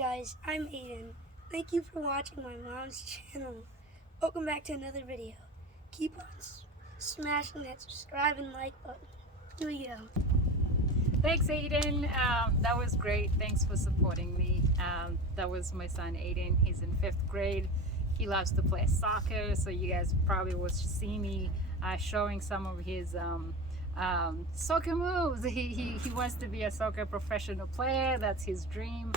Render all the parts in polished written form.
guys, I'm Aiden. Thank you for watching my mom's channel. Welcome back to another video. Keep on smashing that subscribe and like button. Here we go. Thanks, Aiden. That was great. Thanks for supporting me. That was my son, Aiden. He's in 5th grade. He loves to play soccer, so you guys probably will see me showing some of his soccer moves. He wants to be a soccer professional player. That's his dream.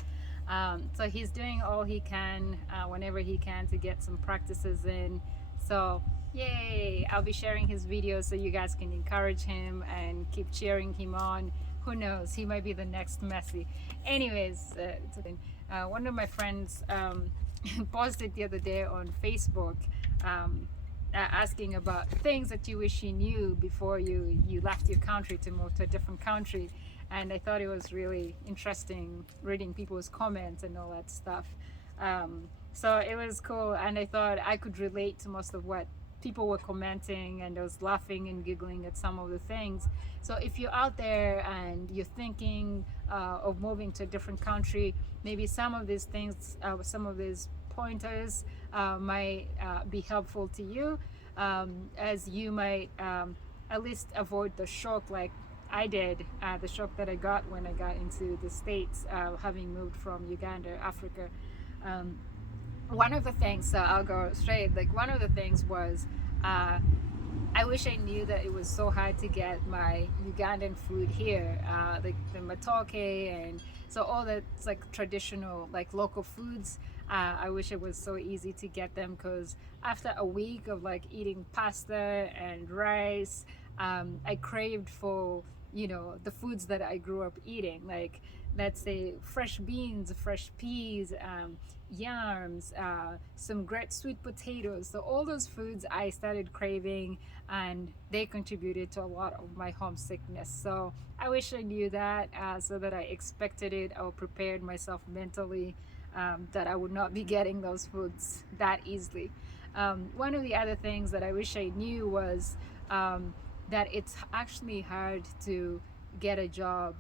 So he's doing all he can whenever he can to get some practices in. So yay, I'll be sharing his videos so you guys can encourage him and keep cheering him on. Who knows, he might be the next Messi. Anyways, one of my friends posted the other day on Facebook asking about things that you wish you knew before you left your country to move to a different country. And I thought it was really interesting reading people's comments and all that stuff. So it was cool, and I thought I could relate to most of what people were commenting, and I was laughing and giggling at some of the things. So if you're out there and you're thinking of moving to a different country, maybe some of these things, some of these pointers might be helpful to you, as you might at least avoid the shock like I did, the shock that I got when I got into the States, having moved from Uganda, Africa. One of the things, so I'll go straight, like one of the things was, I wish I knew that it was so hard to get my Ugandan food here, like the matoke and so all that's like traditional, like local foods. I wish it was so easy to get them, because after a week of like eating pasta and rice, I craved for, you know, the foods that I grew up eating, like let's say fresh beans, fresh peas, yams, some great sweet potatoes. So all those foods I started craving, and they contributed to a lot of my homesickness. So I wish I knew that, so that I expected it or prepared myself mentally, that I would not be getting those foods that easily. One of the other things that I wish I knew was that it's actually hard to get a job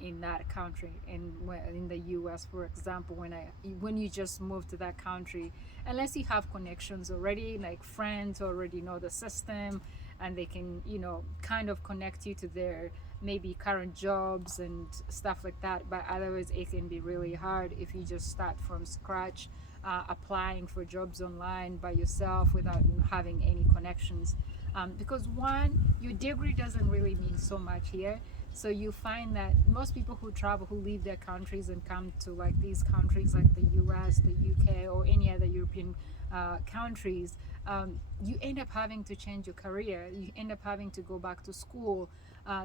in that country, in the US, for example. When you just move to that country, unless you have connections already, like friends already know the system, and they can, you know, kind of connect you to their maybe current jobs and stuff like that. But otherwise it can be really hard if you just start from scratch, applying for jobs online by yourself without having any connections. Because one, your degree doesn't really mean so much here. So you find that most people who travel, who leave their countries and come to like these countries like the US, the UK, or any other European countries, you end up having to change your career. You end up having to go back to school.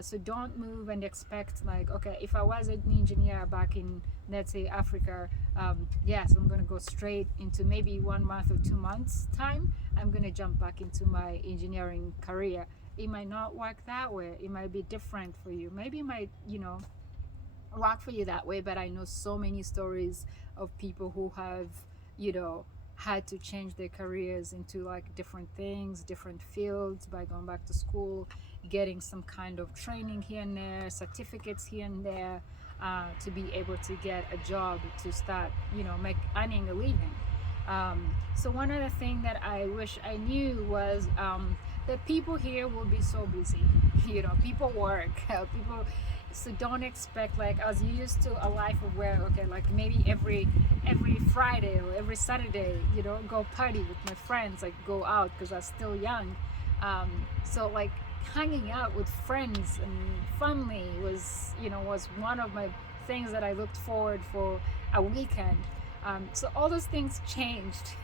So don't move and expect like, okay, if I was an engineer back in, let's say, Africa, yes, I'm going to go straight into maybe 1 month or 2 months time, I'm going to jump back into my engineering career. It might not work that way. It might be different for you. Maybe it might, you know, work for you that way. But I know so many stories of people who have, you know, had to change their careers into like different things, different fields, by going back to school, getting some kind of training here and there, certificates here and there, to be able to get a job, to start, you know, earning a living. So one other thing that I wish I knew was that people here will be so busy. You know, people work, people. So don't expect, like I was used to a life of where, okay, like maybe every Friday or every Saturday, you know, go party with my friends, like go out, because I was still young. So like hanging out with friends and family was, you know, was one of my things that I looked forward for a weekend. So all those things changed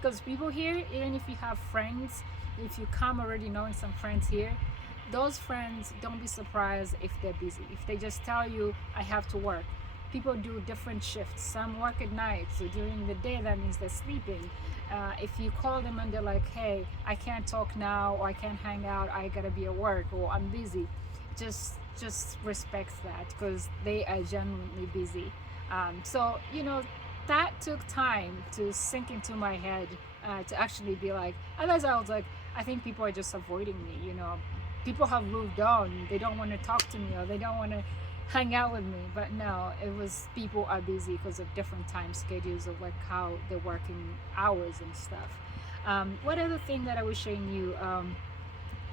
because people here, even if you have friends, if you come already knowing some friends here, those friends, don't be surprised if they're busy. If they just tell you, I have to work. People do different shifts. Some work at night, so during the day that means they're sleeping. If you call them and they're like, hey, I can't talk now, or I can't hang out, I gotta be at work, or I'm busy, just respect that, because they are genuinely busy. So, you know, that took time to sink into my head, to actually be like, otherwise I was like, I think people are just avoiding me, you know. People have moved on, they don't want to talk to me, or they don't want to hang out with me. But no, it was people are busy because of different time schedules of like how they're working hours and stuff. What other thing that I wish I knew?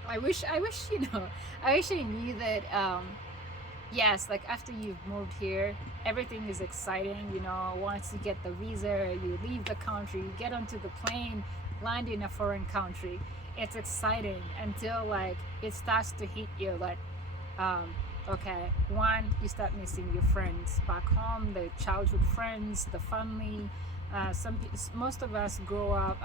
I wish I wish I knew that. Yes, like after you've moved here, everything is exciting. Once you get the visa, you leave the country, you get onto the plane, land in a foreign country. It's exciting until like it starts to hit you like, um, okay, one, you start missing your friends back home, the childhood friends, the family. Most of us grow up.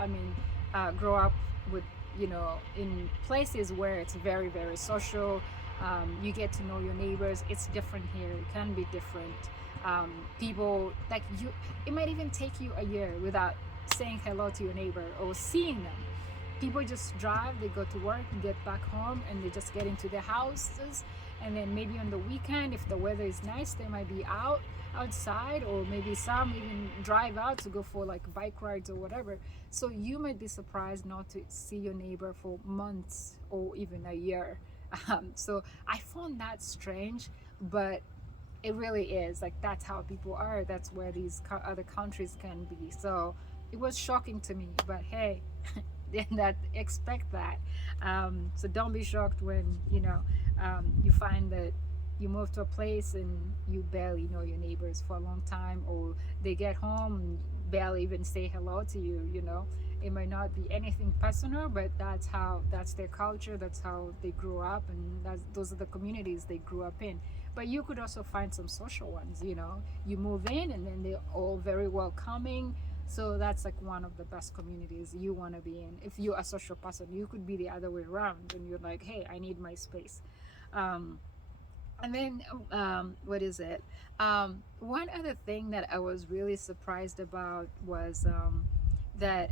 Grow up with in places where it's very very social. You get to know your neighbors. It's different here. It can be different. People like you. It might even take you a year without saying hello to your neighbor or seeing them. People just drive, they go to work, get back home, and they just get into their houses. And then maybe on the weekend, if the weather is nice, they might be outside, or maybe some even drive out to go for like bike rides or whatever. So you might be surprised not to see your neighbor for months or even a year. So I found that strange, but it really is like that's how people are. That's where these other countries can be. So it was shocking to me, but hey, then that expect that. So don't be shocked when you find that you move to a place and you barely know your neighbors for a long time, or they get home and barely even say hello to you. It might not be anything personal, but that's their culture, that's how they grew up, and those are the communities they grew up in. But you could also find some social ones. You move in and then they're all very welcoming. So that's like one of the best communities you want to be in. If you're a social person, you could be the other way around and you're like, hey, I need my space. um, and then what is it? One other thing that I was really surprised about was that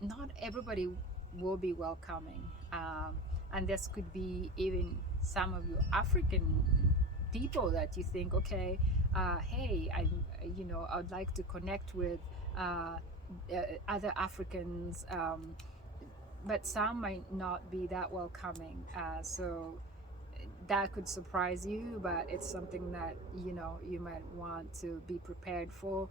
not everybody will be welcoming. And this could be even some of you African people that you think, okay, hey, I'd like to connect with uh, other Africans, but some might not be that welcoming. So that could surprise you, but it's something that you might want to be prepared for.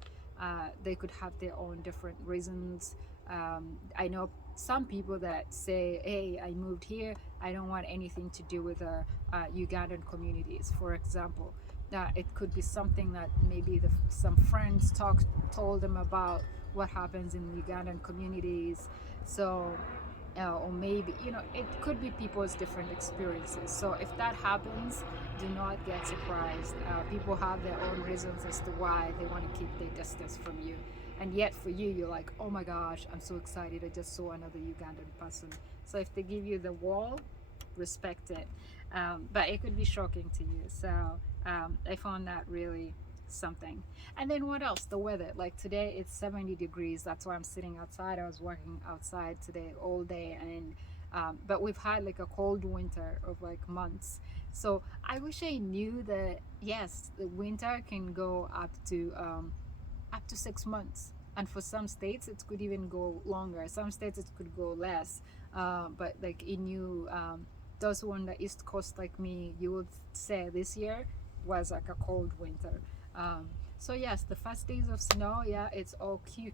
They could have their own different reasons. I know some people that say, hey, I moved here, I don't want anything to do with the Ugandan communities, for example. It could be something that maybe some friends told them about what happens in Ugandan communities. So or maybe it could be people's different experiences. So if that happens, do not get surprised. People have their own reasons as to why they want to keep their distance from you, and yet for you, you're like, oh my gosh, I'm so excited, I just saw another Ugandan person. So if they give you the wall, respect it. But it could be shocking to you. So I found that really something. And then what else? The weather. Like today, it's 70 degrees. That's why I'm sitting outside. I was working outside today all day, and but we've had like a cold winter of like months. So I wish I knew that yes, the winter can go up to 6 months, and for some states it could even go longer. Some states it could go less. But like in you, those who are on the east coast like me, you would say this year was like a cold winter. um, so yes, the first days of snow, yeah, it's all cute.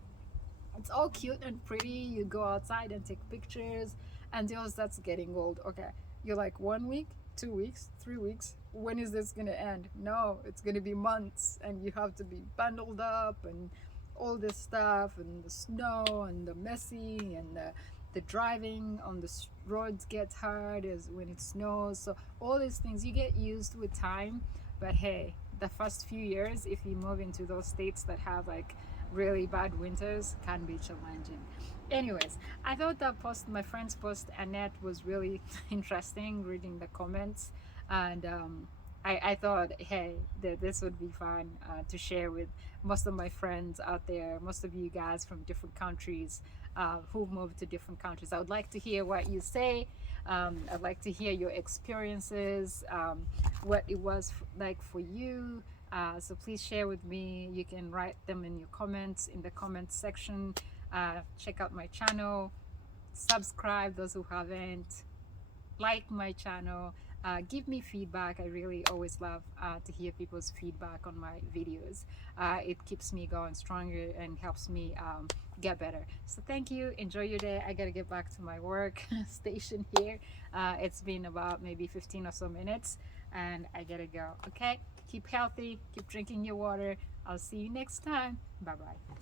It's all cute and pretty. You go outside and take pictures until that's getting old. Okay, you're like 1 week, 2 weeks, 3 weeks. When is this gonna end? No, it's gonna be months, and you have to be bundled up and all this stuff, and the snow and the messy and the driving on the roads gets hard as when it snows. So all these things you get used with time. But hey, the first few years, if you move into those states that have like really bad winters, can be challenging. Anyways, I thought that post, my friend's post, Annette, was really interesting reading the comments. And I thought, hey, that this would be fun to share with most of my friends out there, most of you guys from different countries who've moved to different countries. I would like to hear what you say. I'd like to hear your experiences, what it was like for you. So please share with me. You can write them in your comments in the comments section. Check out my channel, subscribe those who haven't, like my channel. Give me feedback. I really always love to hear people's feedback on my videos. It keeps me going stronger and helps me get better. So thank you. Enjoy your day. I gotta get back to my work station here. It's been about maybe 15 or so minutes, and I gotta go. Okay, keep healthy, keep drinking your water. I'll see you next time. Bye bye.